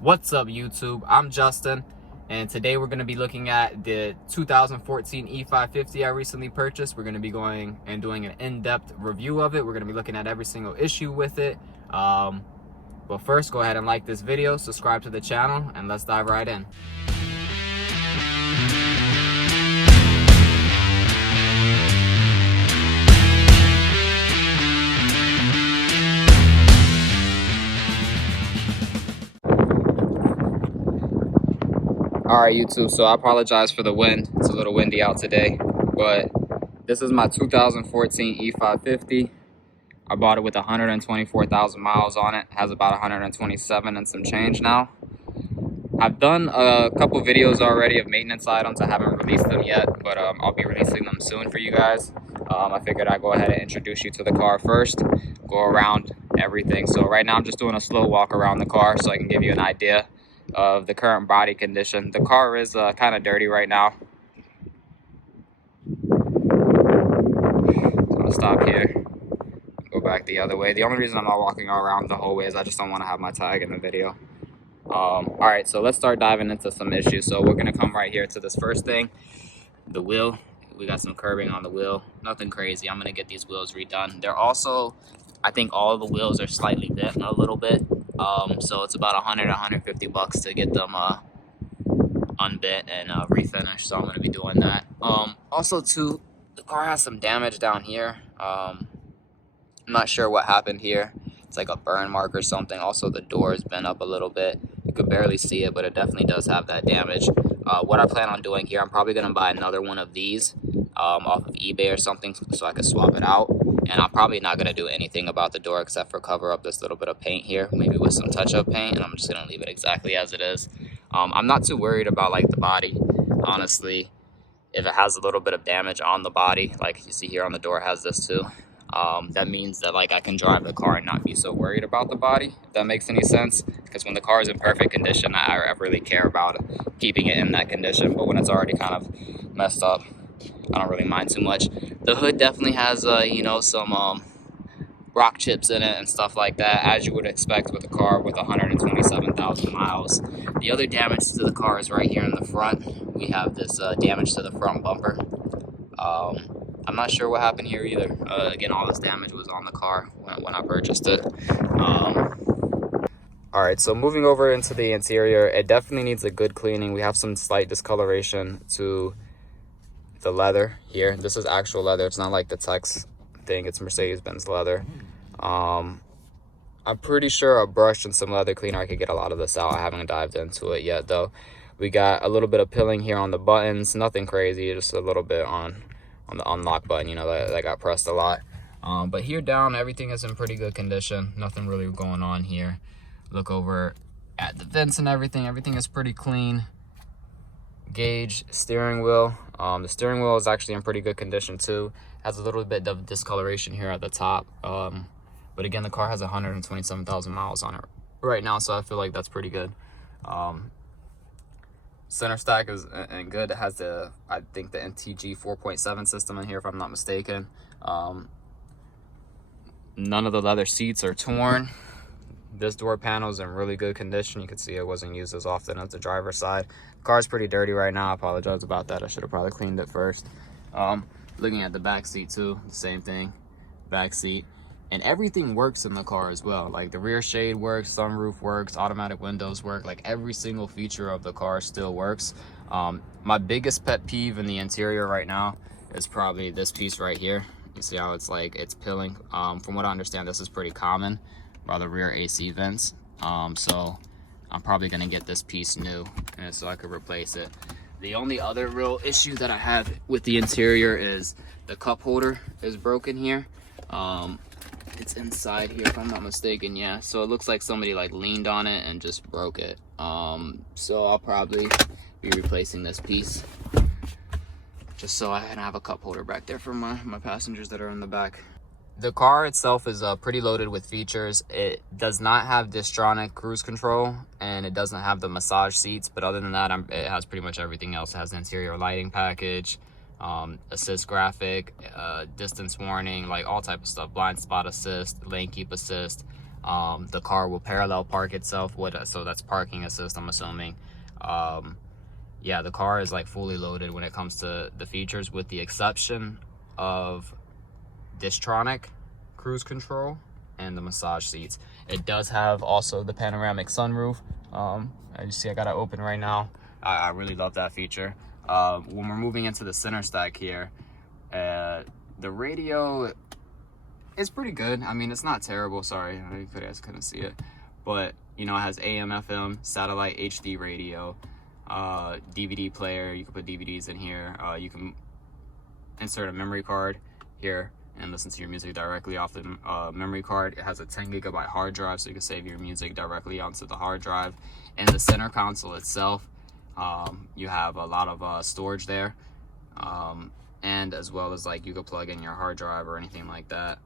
What's up, YouTube? I'm Justin, and today we're going to be looking at the 2014 E550 I recently purchased. We're going to be going and doing an in-depth review of it. We're going to be looking at every single issue with it. But first, go ahead and like this video, subscribe to the channel, and let's dive right in. Alright, YouTube, so I apologize for the wind. It's a little windy out today, but this is my 2014 E550. I bought it with 124,000 miles on it. Has about 127 and some change now. I've done a couple videos already of maintenance items. I haven't released them yet, but I'll be releasing them soon for you guys. I figured I'd go ahead and introduce you to the car first, go around everything. So right now I'm just doing a slow walk around the car so I can give you an idea of the current body condition. The car is kind of dirty right now. So I'm gonna stop here, go back the other way. The only reason I'm not walking around the whole way is I just don't want to have my tag in the video. All right, so let's start diving into some issues. So we're gonna come right here to this first thing, the wheel. We got some curbing on the wheel, nothing crazy. I'm gonna get these wheels redone. They're also, I think all of the wheels are slightly bent a little bit. So it's about 150 bucks to get them unbent and refinished. So I'm gonna be doing that. Also too, the car has some damage down here. I'm not sure what happened here. It's like a burn mark or something. Also the door has bent up a little bit. You could barely see it, but it definitely does have that damage. What I plan on doing here, I'm probably gonna buy another one of these off of eBay or something so I can swap it out. And I'm probably not gonna do anything about the door except for cover up this little bit of paint here, maybe with some touch-up paint, and I'm just gonna leave it exactly as it is. I'm not too worried about like the body, honestly. If it has a little bit of damage on the body, like you see here on the door, it has this too. That means that like I can drive the car and not be so worried about the body, if that makes any sense. Because when the car is in perfect condition, I really care about keeping it in that condition. But when it's already kind of messed up, I don't really mind too much. The hood definitely has you know, some rock chips in it and stuff like that, as you would expect with a car with 127,000 miles. The other damage to the car is right here in the front. We have this damage to the front bumper. I'm not sure what happened here either. Again, all this damage was on the car when I purchased it. All right, so moving over into the interior, it definitely needs a good cleaning. We have some slight discoloration to the leather here. This is actual leather. It's not like the Tex thing. It's mercedes-benz leather. I'm pretty sure a brush and some leather cleaner, I could get a lot of this out. I haven't dived into it yet though. We got a little bit of pilling here on the buttons. Nothing crazy, just a little bit on the unlock button, you know, that got pressed a lot. But here down, everything is in pretty good condition. Nothing really going on here. Look over at the vents and everything. Everything is pretty clean. Gauge, steering wheel. The steering wheel is actually in pretty good condition too. Has a little bit of discoloration here at the top. But again, the car has 127,000 miles on it right now, so I feel like that's pretty good. Center stack is in good. It has the, I think, the NTG 4.7 system in here, if I'm not mistaken. None of the leather seats are torn. This door panel is in really good condition. You can see it wasn't used as often as the driver's side. The car's pretty dirty right now. I apologize about that. I should have probably cleaned it first. Looking at the back seat too, the same thing. Back seat. And everything works in the car as well. Like the rear shade works, sunroof works, automatic windows work. Like every single feature of the car still works. My biggest pet peeve in the interior right now is probably this piece right here. You see how it's like, it's pilling. From what I understand, this is pretty common by the rear AC vents. So I'm probably gonna get this piece new and so I could replace it. The only other real issue that I have with the interior is the cup holder is broken here. It's inside here, if I'm not mistaken. Yeah, so it looks like somebody like leaned on it and just broke it. So I'll probably be replacing this piece just so I can have a cup holder back there for my passengers that are in the back. The car itself is pretty loaded with features. It does not have Distronic cruise control, and it doesn't have the massage seats, but other than that, it has pretty much everything else. It has the interior lighting package, assist graphic, distance warning, like all type of stuff, blind spot assist, lane keep assist. The car will parallel park itself with so that's parking assist, I'm assuming. Yeah, the car is like fully loaded when it comes to the features, with the exception of Distronic cruise control and the massage seats. It does have also the panoramic sunroof. As you see, I got it open right now. I really love that feature. When we're moving into the center stack here, the radio is pretty good. I mean, it's not terrible. Sorry, you guys couldn't see it, but you know, it has AM, FM, satellite, HD radio, DVD player. You can put DVDs in here. You can insert a memory card here and listen to your music directly off the memory card. It has a 10 gigabyte hard drive, so you can save your music directly onto the hard drive. In the center console itself, you have a lot of storage there, and as well as like you could plug in your hard drive or anything like that.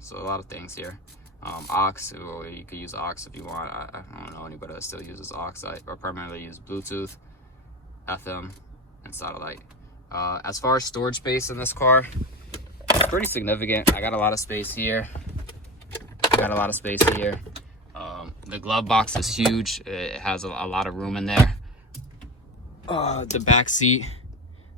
So a lot of things here. Aux, or you could use aux if you want. I don't know anybody that still uses aux. I primarily use Bluetooth, FM, and satellite. As far as storage space in this car, it's pretty significant. I got a lot of space here. The glove box is huge. It has a lot of room in there. The back seat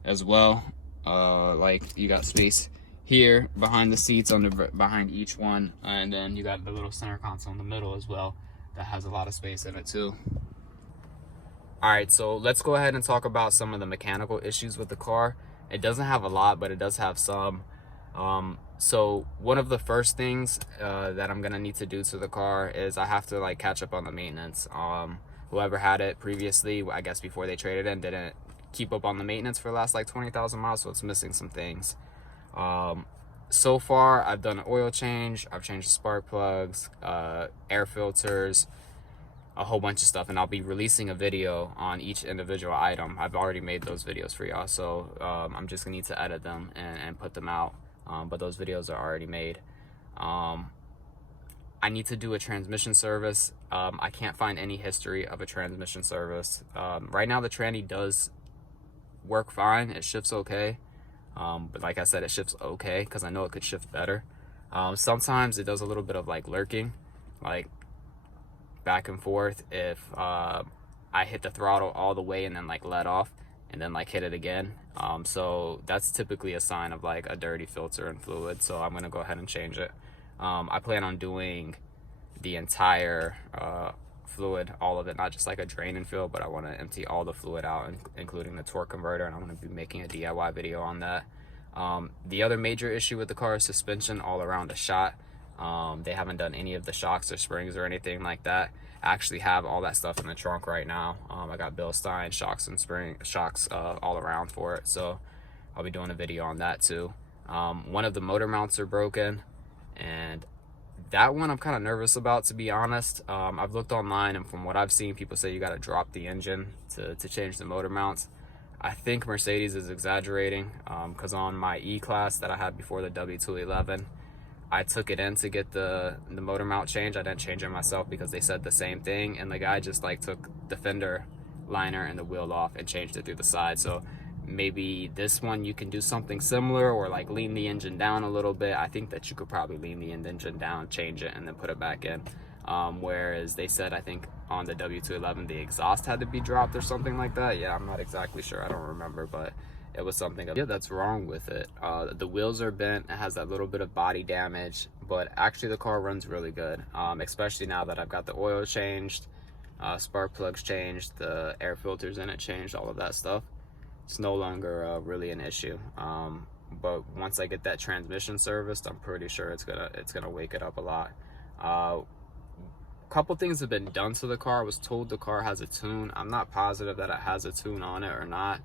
as well. Like you got space here behind the seats, behind each one, and then you got the little center console in the middle as well that has a lot of space in it too. All right, so let's go ahead and talk about some of the mechanical issues with the car. It doesn't have a lot, but it does have some. So one of the first things that I'm gonna need to do to the car is I have to like catch up on the maintenance. Whoever had it previously, I guess before they traded in, didn't keep up on the maintenance for the last like 20,000 miles, so it's missing some things. So far I've done an oil change, I've changed the spark plugs, air filters, a whole bunch of stuff, and I'll be releasing a video on each individual item. I've already made those videos for y'all, so I'm just gonna need to edit them and put them out, but those videos are already made. I need to do a transmission service. I can't find any history of a transmission service. Right now the tranny does work fine, it shifts okay, but like I said, it shifts okay because I know it could shift better. Sometimes it does a little bit of like lurking, like back and forth if I hit the throttle all the way and then like let off and then like hit it again. So that's typically a sign of like a dirty filter and fluid, so I'm gonna go ahead and change it. I plan on doing the entire fluid, all of it, not just like a drain and fill, but I want to empty all the fluid out, including the torque converter, and I'm going to be making a DIY video on that. The other major issue with the car is suspension all around the shot. They haven't done any of the shocks or springs or anything like that. I actually have all that stuff in the trunk right now. I got Bilstein shocks and shocks all around for it, so I'll be doing a video on that too. One of the motor mounts are broken, and that one I'm kind of nervous about, to be honest. I've looked online, and from what I've seen, people say you got to drop the engine to change the motor mounts. I think Mercedes is exaggerating, because on my E-Class that I had before, the W212, I took it in to get the motor mount change. I didn't change it myself because they said the same thing, and the guy just like took the fender liner and the wheel off and changed it through the side. So maybe this one you can do something similar, or like lean the engine down a little bit. I think that you could probably lean the engine down, change it, and then put it back in. Whereas they said, I think on the W211 the exhaust had to be dropped or something like that. Yeah, I'm not exactly sure, I don't remember, but it was something that's wrong with it. The wheels are bent, it has that little bit of body damage, but actually the car runs really good, especially now that I've got the oil changed, spark plugs changed, the air filters in it changed, all of that stuff. It's no longer really an issue. But once I get that transmission serviced, I'm pretty sure it's gonna wake it up a lot. Couple things have been done to the car. I was told the car has a tune. I'm not positive that it has a tune on it or not.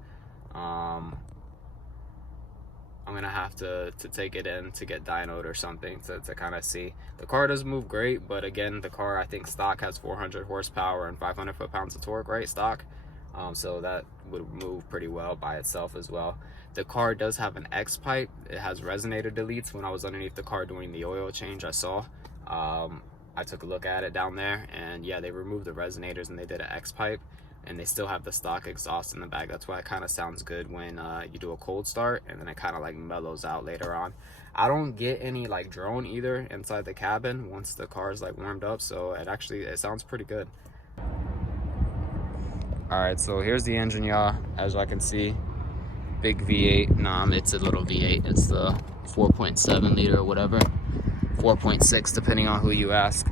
I'm gonna have to take it in to get dynoed or something to kind of see. The car does move great, but again, the car, I think stock has 400 horsepower and 500 foot-pounds of torque, right? Stock. So that would move pretty well by itself as well. The car does have an X pipe. It has resonator deletes. When I was underneath the car doing the oil change, I saw. I took a look at it down there, and yeah, they removed the resonators and they did an X pipe. and they still have the stock exhaust in the back. That's why it kind of sounds good when you do a cold start, and then it kind of like mellows out later on. I don't get any like drone either inside the cabin once the car is like warmed up, so it sounds pretty good. All right, so here's the engine, y'all. As I can see, big V8. Nah, it's a little V8. It's the 4.7 liter or whatever, 4.6 depending on who you ask.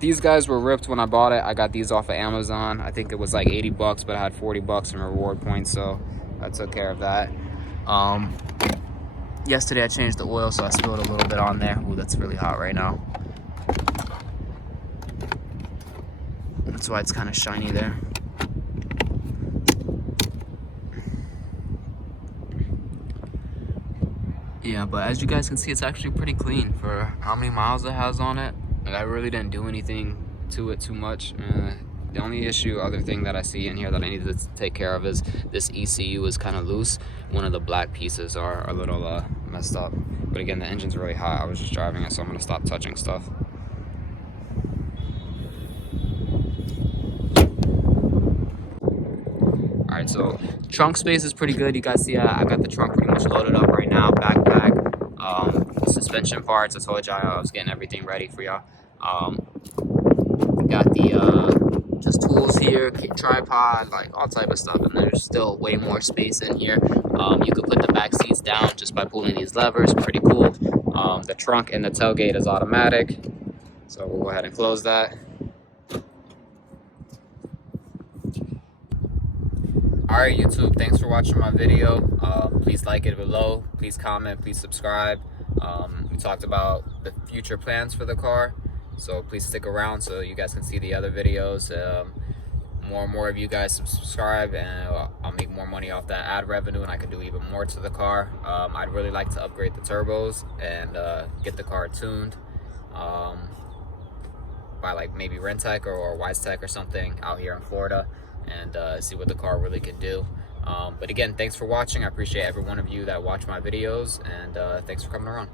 These guys were ripped when I bought it. I got these off of Amazon. I think it was like 80 bucks, but I had 40 bucks in reward points, so I took care of that. Yesterday I changed the oil, so I spilled a little bit on there. Ooh, that's really hot right now. That's why it's kind of shiny there. Yeah, but as you guys can see, it's actually pretty clean for how many miles it has on it. Like, I really didn't do anything to it too much. The only other thing that I see in here that I need to take care of is this ECU is kind of loose. One of the black pieces are a little messed up. But again, the engine's really hot. I was just driving it, so I'm gonna stop touching stuff. All right, so trunk space is pretty good. You guys see I got the trunk pretty much loaded up right now. Backpack, suspension parts. I told y'all I was getting everything ready for y'all. Got the just tools here, tripod, like all type of stuff, and there's still way more space in here. You could put the back seats down just by pulling these levers. Pretty cool. The trunk and the tailgate is automatic, so we'll go ahead and close that. Alright YouTube, thanks for watching my video. Please like it below, please comment, please subscribe. We talked about the future plans for the car, so please stick around so you guys can see the other videos. More and more of you guys subscribe, and I'll make more money off that ad revenue, and I can do even more to the car. I'd really like to upgrade the turbos and get the car tuned by like maybe Rentec or Wisetech or something out here in Florida, and see what the car really can do. But again, thanks for watching. I appreciate every one of you that watch my videos, and thanks for coming around.